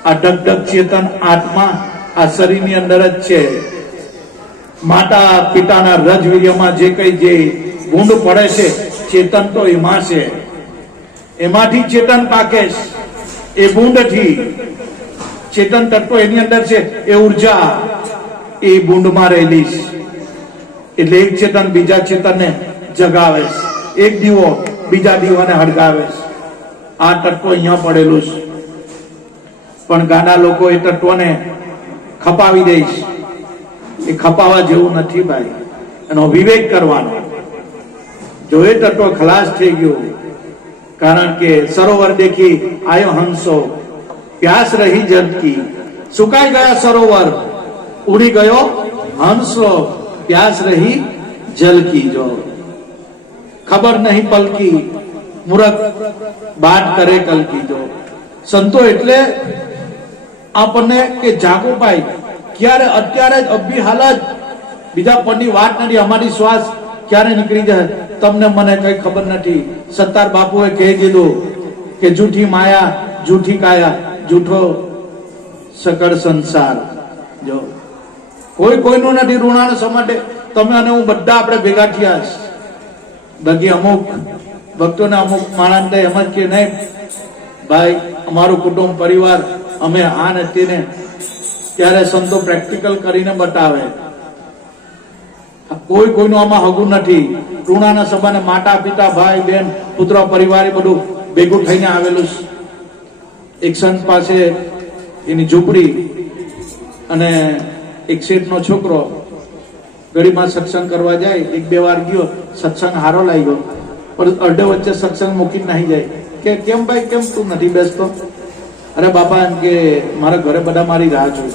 આ ડગડગ ચેતન આત્મા આ શરીરની અંદર જ છે. માતા પિતાના રજવીર્યમાં જે કઈ જે ભૂંડ પડે છે, ચેતન તો એમાં છે. એમાંથી ચેતન પાકે છે. એ ભૂંડથી ચેતન તત્વ એની અંદર છે. એ ઉર્જા એ ભૂંડમાં રહેલી છે. એટલે એક ચેતન બીજા ચેતનને જગાવે છે, એક દીવો બીજા દીવાને હળગાવે છે. આ તત્વ અહીંયા પડેલું છે. પણ ગાના લોકો એ તત્વને ખપાવી દે છે. એ ખપાવા જેવું નથી ભાઈ. એનો વિવેક કરવાનો. જો એ તત્વ ખલાસ થઈ ગયું, કારણ કે સરોવર દેખી આયો હંસો, પ્યાસ રહી જલ કી. સુકાઈ ગયા સરોવર, ઉડી ગયો હંસો, પ્યાસ રહી જલ કી. જો ખબર નહીં પલકી, મૂરખ બાત કરે કલ કી. જો સંતો એટલે આપણને કે જાગો ભાઈ, ક્યારે અત્યારે જ અભી હાલ જ, બીજા પરની વાત નથી. અમારી શ્વાસ ક્યારે નીકળી જાય તમને મને કઈ ખબર નથી. સત્તાર બાપુએ કહી દીધું કે જૂઠી માયા જૂઠી કાયા, જૂઠો સકળ સંસાર. જો કોઈ કોઈનું નથી ઋણાનું સમાટે. તમે અને હું બધા આપણે ભેગા થયા છે. બાકી અમુક ભક્તોને અમુક માણસ એમ જ કે નહીં ભાઈ અમારું કુટુંબ પરિવાર અમે આ ને તેને. ત્યારે સંતો પ્રેક્ટિકલ કરીને બતાવે કોઈ કોઈનું આમાં હગું નથી. ઋણાના સંબંધે માતા પિતા ભાઈ બહેન પુત્ર પરિવાર બધું ભેગું થઈને આવેલું છે. એક સંત પાસે એની ઝૂંપડી, અને એક શેઠનો છોકરો ગરીબમાં સત્સંગ કરવા જાય. એક બે વાર ગયો, સત્સંગ હારો લાગ્યો, પણ અડધે વચ્ચે સત્સંગ મૂકીને નહીં જાય. કે કેમ ભાઈ કેમ તું નથી બેસતો? અરે બાપા એમ કે મારા ઘરે બધા મારી રાહ જોઈ.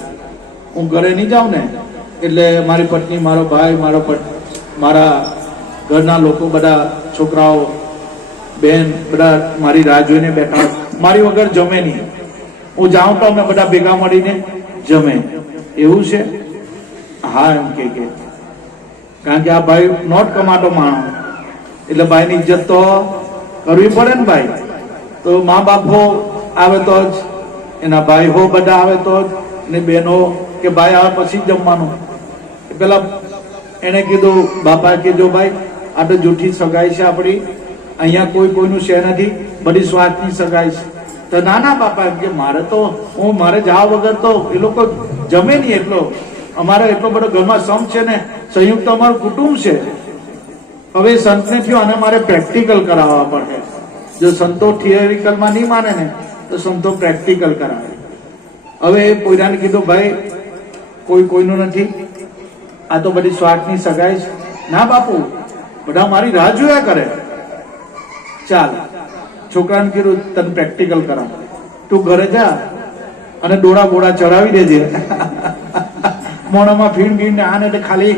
હું ઘરે નહીં જાઉં ને એટલે મારી પત્ની, મારો ભાઈ, મારા ઘરના લોકો બધા છોકરાઓ બેન બધા મારી રાહ જોઈને બેઠા. મારી વગર જમે નહીં. હું જાઉં તો અમે બધા ભેગા મળીને જમે. એવું છે? હા એમ કે કારણ કે આ ભાઈ નોટ કમાતો માણસ, એટલે ભાઈની ઇજ્જત તો કરવી પડે ને ભાઈ. તો મા બાપો આવે તો જ, એના ભાઈ હો બધા આવે તો જ, ને બહેનો કે ભાઈ આવે પછી જ જમવાનું. પેલા એને કીધું બાપા કે જો ભાઈ આ તો જૂઠી સગાઈ છે આપણી, અહીંયા કોઈ કોઈનું છે નથી, બધી સ્વાર્થની સગાઈ છે. તો ના ના બાપા એમ કે મારે તો મારે જવા વગર તો એ લોકો જમે નહીં. એટલો અમારે એટલો બધો ઘરમાં સમ છે ને, સંયુક્ત અમારું કુટુંબ છે. હવે સંતને થયો અને મારે પ્રેક્ટિકલ કરાવવા પડે. જો સંતો થિયરિકલમાં નહીં માને ને તો સંતો પ્રેક્ટિકલ કરાવે. હવે પોઈરાને કીધું ભાઈ કોઈ કોઈનું નથી, આ તો બધી સ્વાર્થની સગાઈ છે. ના બાપુ બધા મારી રાહ જોયા કરે. ચાલ છોકરાને કીધું તને પ્રેક્ટિકલ કરાવ, તું ઘરે જા અને ડોળા બોળા ચડાવી દેજે. મોણામાં ભીણ ને આને એટલે ખાલી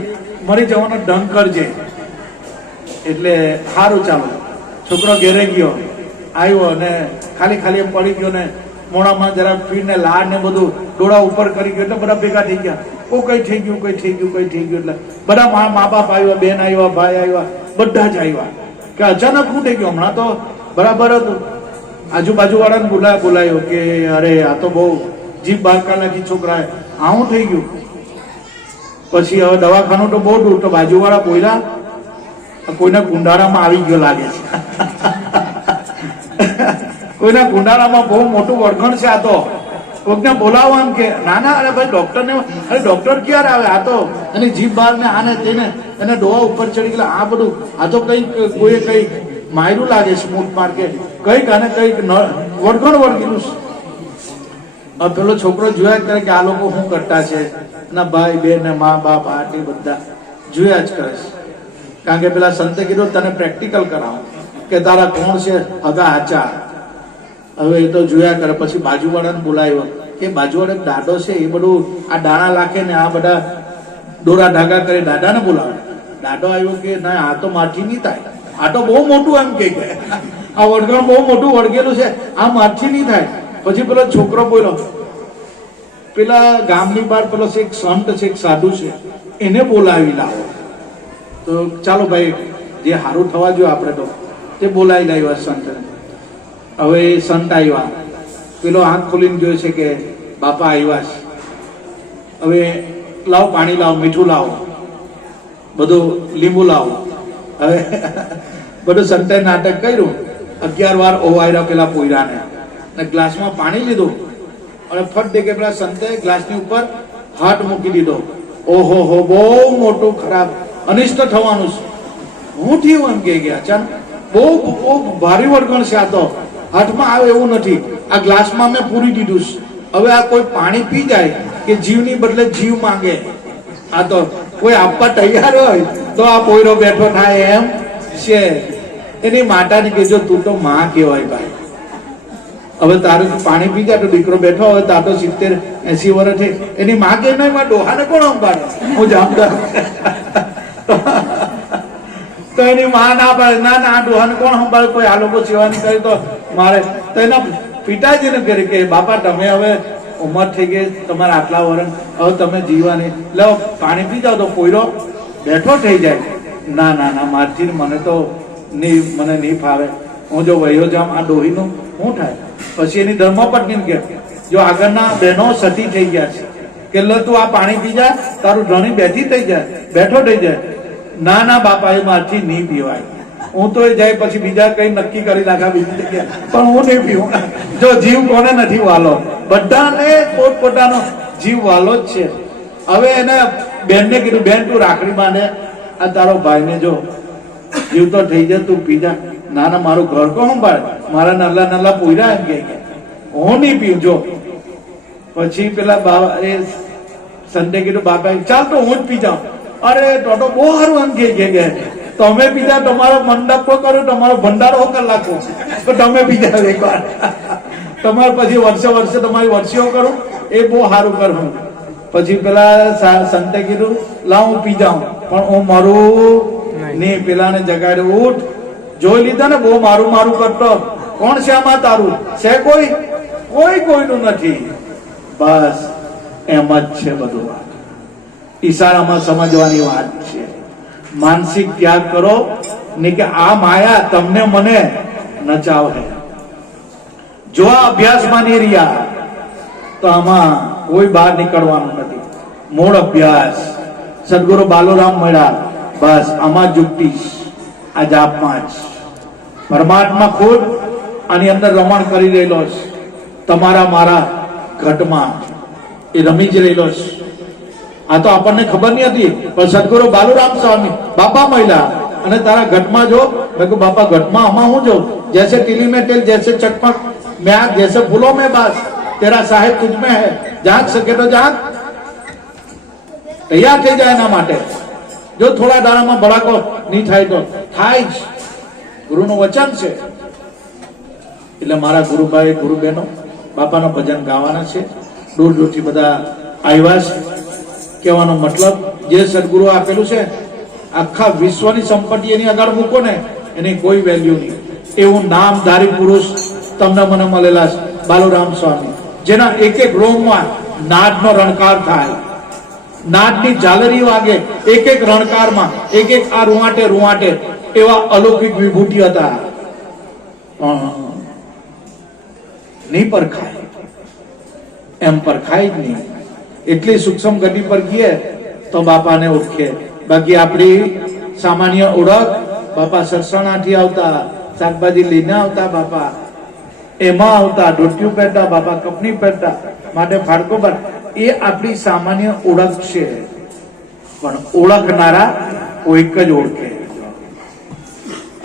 મરી જવાનો ઢંગ કરજે. એટલે સારું ચાલો. છોકરો ઘેરે ગયો, આવ્યો ને ખાલી એમ પડી ગયો ને મોડામાં જરા ફીર ને લાડ ને બધું ડોળા ઉપર કરી ગયો એટલે બધા ભેગા થઈ ગયા. ઓ કઈ થઈ ગયું, કઈ થઈ ગયું, કઈ થઈ ગયું. એટલે બધા મા બાપ આવ્યા, બેન આવ્યા, ભાઈ આવ્યા, બધા જ આવ્યા કે અચાનક શું થઈ ગયું. હમણાં તો બરાબર હતું. આજુબાજુ વાળાને બોલાયો કે અરે આ તો બહુ જીભ બહાર કાઢી છોકરાએ, આવું થઈ ગયું. પછી હવે દવાખાનું તો બહુ દૂર, તો બાજુવાળા બોલ્યા કોઈના કુંડારામાં આવી ગયો લાગે છે. કોઈના કુંડારામાં બહુ મોટું વળગણ છે. આ તો કોઈકને બોલાવો એમ કે ના ના, અરે ભાઈ ડોક્ટર ને, અરે ડોક્ટર ક્યારે આવે, આ તો એની જીભ બહાર ને આને તેને એને ડોહા ઉપર ચડી ગયેલા, આ બધું આ તો કઈક કોઈએ કઈક માયરું લાગે છે, મૂઠ માર કે કઈક અને કઈક વળગણ વળગેલું છે. પેલો છોકરો જોયા કરે કે આ લોકો શું કરતા છે, ના ભાઈ બેન ને મા બાપ આટલી બધા જોયા જ કરે છે. કારણ કે પેલા સંતે કીધું તને પ્રેક્ટિકલ કરાવો કે તારા કોણ છે હગા હાચા. હવે એ તો જોયા કરે. પછી બાજુવાળાને બોલાવ્યો કે બાજુવાળા દાદો છે એ બધું આ દાણા લાખે ને આ બધા દોરા ધાગા કરે, દાદાને બોલાવે. દાદો આવ્યો કે ના આ તો માથી નહીં થાય, આ તો બહુ મોટું એમ કે આ વળગણ બહુ મોટું વળગેલું છે, આ માથી નહીં થાય. પછી પેલો છોકરો બોલ્યો પેલા ગામની બહાર પેલો એક સંત છે, એક સાધુ છે, એને બોલાવી લાવો. તો ચાલો ભાઈ જે સારું થવા જોઈએ આપણે તો તે બોલાવી લાવ્યા સંતને. હવે એ સંત આવ્યા, પેલો આંખ ખોલીને જોયો છે કે બાપા આવ્યા છે. હવે લાવો પાણી લાવો, મીઠું લાવો, બધું લીંબુ લાવો. હવે બધું સંતે નાટક કર્યું. 11 વાર ઓવાયરા પેલા પોયરાને ને ગ્લાસમાં પાણી લીધું અને ફટ દે કે પેલા સંતે ગ્લાસની ઉપર હાથ મૂકી દીધો. ઓહો હો, બહુ મોટું ખરાબ અનિષ્ટ થવાનું છે. હું થયું એમ કે ગયા અચાનક બહુ બહુ ભારે વળગણ છે. આ તો હાથમાં આવે એવું નથી, આ ગ્લાસમાં મેં પૂરી દીધું છે. હવે આ કોઈ પાણી પી જાય કે જીવની બદલે જીવ માંગે, આ તો કોઈ આપવા તૈયાર હોય તો આ પોયરો બેઠો થાય એમ છે. એની માતાને કહેજો તું તો માં કહેવાય ભાઈ. હવે તારું પાણી પી જાય તો દીકરો બેઠો હોય તાર તો 70-80 વર્ષ છે, એની માં કે નહીં ડોહાને કોણ સંભાળે, હું જામદાર. તો એની માં ના પાડે, ના ના આ ડોહાને કોણ સંભાળે, કોઈ આ લોકો સેવાની કરી તો મારે. તો એના પિતાજીને કહે કે બાપા તમે હવે ઉંમર થઈ ગઈ, તમારે આટલા વર્ષ હવે તમે જીવાની, લો પાણી પી જાઓ તો પોયરો બેઠો થઈ જાય. ના ના ના મારથી મને તો મને નહીં ફાવે, હું જો વયો જામ આ ડોહીનું શું થાય. પછી એની ધર્મપત્ની કે જો આગળના બહેનો સતી થઈ ગયા છે કે લો તું આ પાણી પી જા, તારું ધણી બેઠી થઈ જાય, બેઠો થઈ જાય. ના ના બાપા એ મારથી નહીં પીવાય, હું તો એ જાય પછી બીજા કઈ નક્કી કરી નાખા બીજી જગ્યાએ, પણ હું નહીં પીવું. જો જીવ કોને નથી વાલો, બધાને પોતપોતાનો જીવ વાલો જ છે. હવે એને બેનને કીધું બેન તું રાખડી બાંધે, આ તારો ભાઈને જો જીવ તો થઈ જાય, તું પી જા. ના ના મારું ઘર કોણ સંભાળે, મારા નાના નાના પોયરા એમ કે હું નહીં પીવું જો. પછી પેલા બાબા એ સંતે કીધું બાપા ચાલ તો હું જ પી જાઉં. અરે તો બહુ સારું એમ કે તમે પીધા, તમારો મંડપ કરો, તમારો ભંડારો કલાકો તો તમે પીધા એકવાર, તમારે પછી વર્ષે તમારી વર્ષીઓ કરું એ બહુ સારું કરું. પછી પેલા સંતે કીધું લાવ હું પી જાઉં, પણ હું મારું નહીં. પેલાને જગાડ્યું, ઉઠ, જોઈ લીધા ને બહુ મારું મારું કરતો, કોણ છે આમાં તારું છે, કોઈ કોઈનું નથી. બસ એમ જ છે બધું. ઈશારામાં સમજવાની વાત છે. માનસિક ત્યાગ કરો ને કે આ માયા તમને મને નચાવે. જો આ અભ્યાસમાં નહીં રહ્યા તો આમાં કોઈ બહાર નીકળવાનું નથી. મૂળ અભ્યાસ સદગુરુ બાલુરામ મળ્યા, બસ આમાં જુકતીશ, આ જાપમાં જ પરમાત્મા ખુદ આની અંદર રમણ કરી રહેલો છે. તમારા મારા ઘટમાં એ રમી જ રહેલો છે. આ તો આપણને ખબર નહીં હતી, પણ સદગુરુ બાલુરામ સ્વામી બાપા મળ્યા અને તારા ઘટમાં જો. મેં કહ્યું બાપા ઘટમાં આમાં હું જો, જૈસે ટીલી में तेल, जैसे चटपट में आग, जैसे फूलों में बास, तेरा साहेब तुझ में है, जाग सके तो जाग. તૈયાર થઈ જાય એના માટે. જો થોડા દાડામાં ભડાકો નહીં થાય તો થાય જ, ગુરુનું વચન છે. એટલે મારા ગુરુભાઈ ગુરુ બહેનો બાપાના ભજન ગાવાના છે. દૂર દૂરથી બધા આવ્યા છે. કહેવાનો મતલબ જે સદગુરુ આપેલું છે આખા વિશ્વની સંપત્તિ એની આગળ મૂકો ને એની કોઈ વેલ્યુ નહીં. એવું નામધારી પુરુષ તમને મને મળેલા છે. બાલુરામ સ્વામી, જેના એક એક રોમમાં નાદનો રણકાર થાય, નાદની ઝાલરી વાગે, એક એક રણકારમાં એક એક આ રૂવાટે રૂવાટે એવા અલૌકિક વિભૂતિ હતા. પણ નહીં પરખાય, એમ પરખાય જ નહીં. એટલી સૂક્ષ્મ ગતિ પર ગયે તો બાપાને ઓળખે. બાકી આપણી સામાન્ય ઓળખ, બાપા સરસણાથી આવતા, શાકભાજી લઈને આવતા, બાપા એમાં આવતા, ધોતિયું પહેરતા, બાપા કપની પહેરતા, માટે ફાડકો પર, એ આપણી સામાન્ય ઓળખ છે. પણ ઓળખનારા કોઈક જ ઓળખે.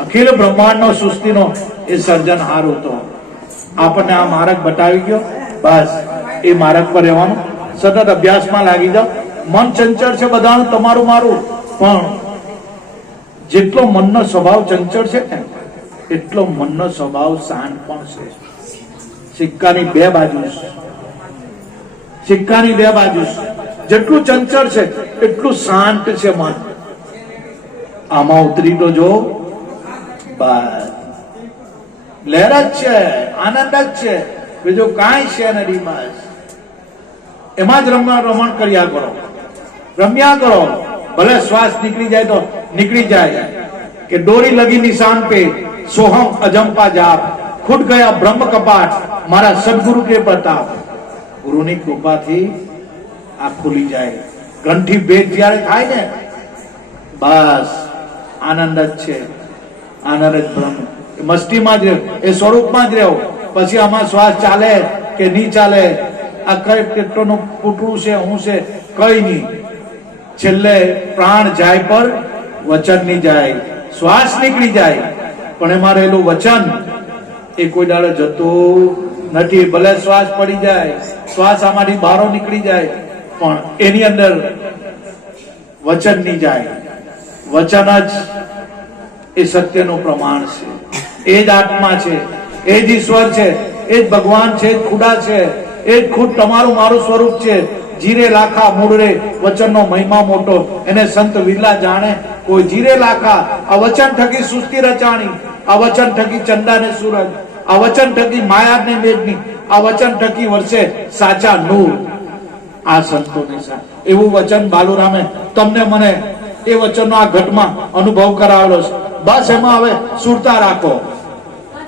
અખિલ બ્રહ્માંડનો સૃષ્ટિનો એ સર્જનહાર હતો. આપણને આ માર્ગ બતાવી ગયો, બસ એ માર્ગ પર રહેવાનું, સતત અભ્યાસમાં લાગી જાઓ. મન ચંચળ છે બધાનું, તમારું મારું, પણ જેટલો મનનો સ્વભાવ ચંચળ છે ને એટલો મનનો સ્વભાવ શાંત પણ છે. સિક્કાની બે બાજુ છે, સિક્કાની બે બાજુ છે. જેટલું ચંચળ છે એટલું શાંત છે મન. આમાં ઉતરી તો જો, બસ લહેર જ છે, આનંદ જ છે, બીજું કાંઈ છે નથી. બસ એમાં જ રમણ કર્યા કરો, રમ્યા કરો. ભલે શ્વાસ નીકળી જાય તો નીકળી જાય, કે ડોરી લગી નિશાન पे सोहम अजंपा जाप, खुद गया ब्रह्म कपाट मारा सदगुरु के प्रताप. ગુરુની કૃપાથી આ ખુલી જાય. ગ્રંથિ ભેદ જ્યારે થાય ને, બસ આનંદ જ છે, આનંદ જ બ્રહ્મ. મસ્તીમાં જ રહેવું, એ સ્વરૂપમાં જ રહેવું. પછી આમાં શ્વાસ ચાલે કે નહીં ચાલે, આ કઈ પેટનું પૂટડું છે, હું છે, કઈ નહીં. છેલ્લે પ્રાણ જાય પર વચન નહીં જાય, શ્વાસ નીકળી જાય, પણ એમાં રહેલું વચન એ કોઈ દાડો જતું નથી. ભલે શ્વાસ પડી જાય, શ્વાસ આમાંથી બહાર નીકળી જાય, પણ એની અંદર વચન નહીં જાય. વચન જ એ સત્યનું પ્રમાણ છે, એ જ આત્મા છે, એ જ ઈશ્વર છે, એ જ ભગવાન છે, એ જ ખુદા છે, એ જ ખુદ તમારું મારું સ્વરૂપ છે. જીરે લાખા મૂળ રે વચનનો મહિમા મોટો, એને સંત વિરલા જાણે કોઈ જીરે લાખા. આ વચન થકી સૃષ્ટિ રચાણી, આ વચન થકી ચંદા ને સૂરજ, આ વચન થકી માયા ને મેઘની, આ વચન થકી વર્ષે સાચા નૂર. આ સંતોની સાથે એવું વચન બાલુરામે તમને મને એ વચનનો આ ઘટમાં અનુભવ કરાવેલો છે. બસ એમાં હવે સુરતા રાખો.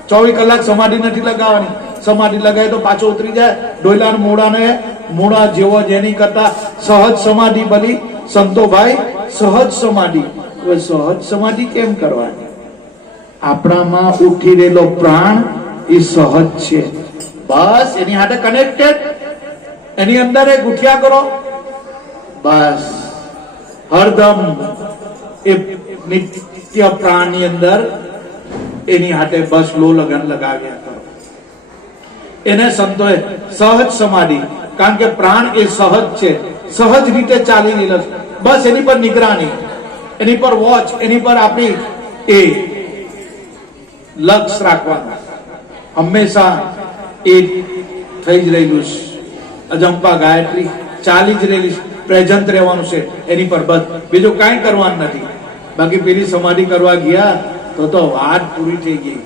24 કલાક સમાધિ નથી લગાવવાની. સમાધિ લગાવે તો પાછો ઉતરી જાય. ડોયલા મૂળાને મૂળા જેવો જેની કરતા સહજ સમાધિ બની. સંતો ભાઈ સહજ સમાધિ. હવે સહજ સમાધિ કેમ કરવાની? આપણામાં ઉઠી રહેલો પ્રાણ એ સહજ છે, બસ એની સાથે કનેક્ટેડ, એની અંદર એક ઉઠ્યા કરો. બસ હરદમ એ નિત્ય પ્રાણની અંદર એની હાથે બસ લો લગન લગાવ્યા કરો. એને સંતોએ સહજ સમાધિ, કારણ કે પ્રાણ એ સહજ છે, સહજ રીતે ચાલી રહેલો છે. બસ એની પર નિગરાની, એની પર વોચ, એની પર આપણી એ લક્ષ રાખવાનું. હંમેશા એ થઈ જ રહેલું છે. અજંપા ગાયત્રી ચાલી જ રહેલી છે, પ્રેઝન્ટ રહેવાનું છે એની પર, બસ બીજું કાંઈ કરવાનું નથી. બાકી પેલી સમાધિ કરવા ગયા તો વાત પૂરી થઈ ગઈ.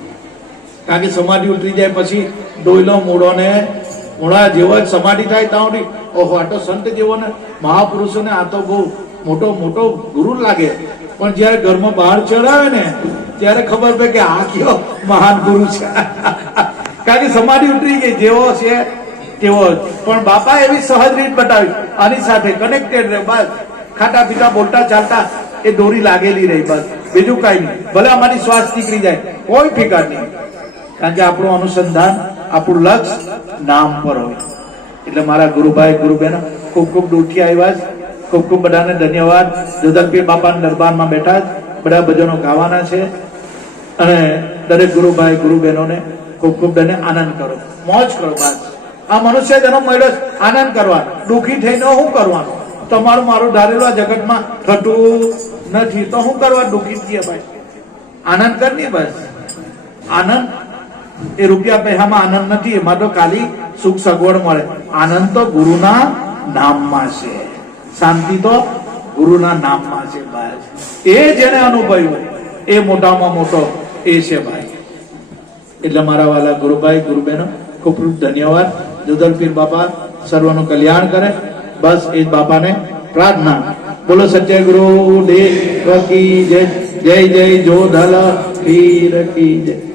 કારણ કે સમાધિ ઉતરી જાય પછી ડોયલો મૂળા જેવો જ સમાધિ થાય ત્યાં ઓહો આ તો સંત જેવો ને મહાપુરુષોને આ તો બહુ મોટો મોટો ગુરુ લાગે. પણ જયારે ઘરમાં બહાર ચડાવે ને ત્યારે ખબર પડે કે આ કયો મહાન ગુરુ છે. કારણ કે સમાધિ ઉતરી ગઈ, જેવો છે તેવો. પણ બાપા એવી સહજ રીત બતાવી, આની સાથે કનેક્ટેડ રહે. બસ ખાતા પીતા બોલતા ચાલતા એ દોરી લાગેલી રહી, બસ બીજું કઈ નહીં. ભલે અમારી શ્વાસ નીકળી જાય, કોઈ ફિકર નહીં. કારણ કે આપણું અનુસંધાન, આપણું લક્ષ નામ પર હોય. એટલે મારા ગુરુભાઈ ગુરુબહેનો ખૂબ ખૂબ દૂરથી આવ્યા છે. ખૂબ ખૂબ બધાને ધન્યવાદ. જોધલપીર બાપાના દરબારમાં બેઠા બધા ભજનો ગાવાના છે. અને દરેક ગુરુભાઈ ગુરુબહેનોને ખૂબ ખૂબ ધન્ય. આનંદ કરો, મોજ કરો. બસ આ મનુષ્ય જન્મ મળ્યો, આનંદ કરવા. દુઃખી થઈને શું કરવાનું? તમારું મારું ધારેલું આ જગતમાં થતું નથી તો શું કરવા દુઃખી થઈએ? ભાઈ આનંદ કરની. બસ આનંદ એ રૂપિયા પૈસામાં આનંદ નથી, એમાં તો ખાલી સુખ સગવડ મળે. આનંદ તો ગુરુના નામમાં છે, શાંતિ તો ગુરુના નામમાં છે. બસ એ જેને અનુભવ્યું એ મોટામાં મોટો એ છે ભાઈ. એટલે મારા વાલા ગુરુભાઈ ગુરુબહેનો ખૂબ ખૂબ ધન્યવાદ. જોધર પીર બાપા સર્વનું કલ્યાણ કરે, બસ એ જ બાપાને પ્રાર્થના. બોલો સત્ય ગુરુ દેવ કી જય. જય જય જોધલ પીર કી જય.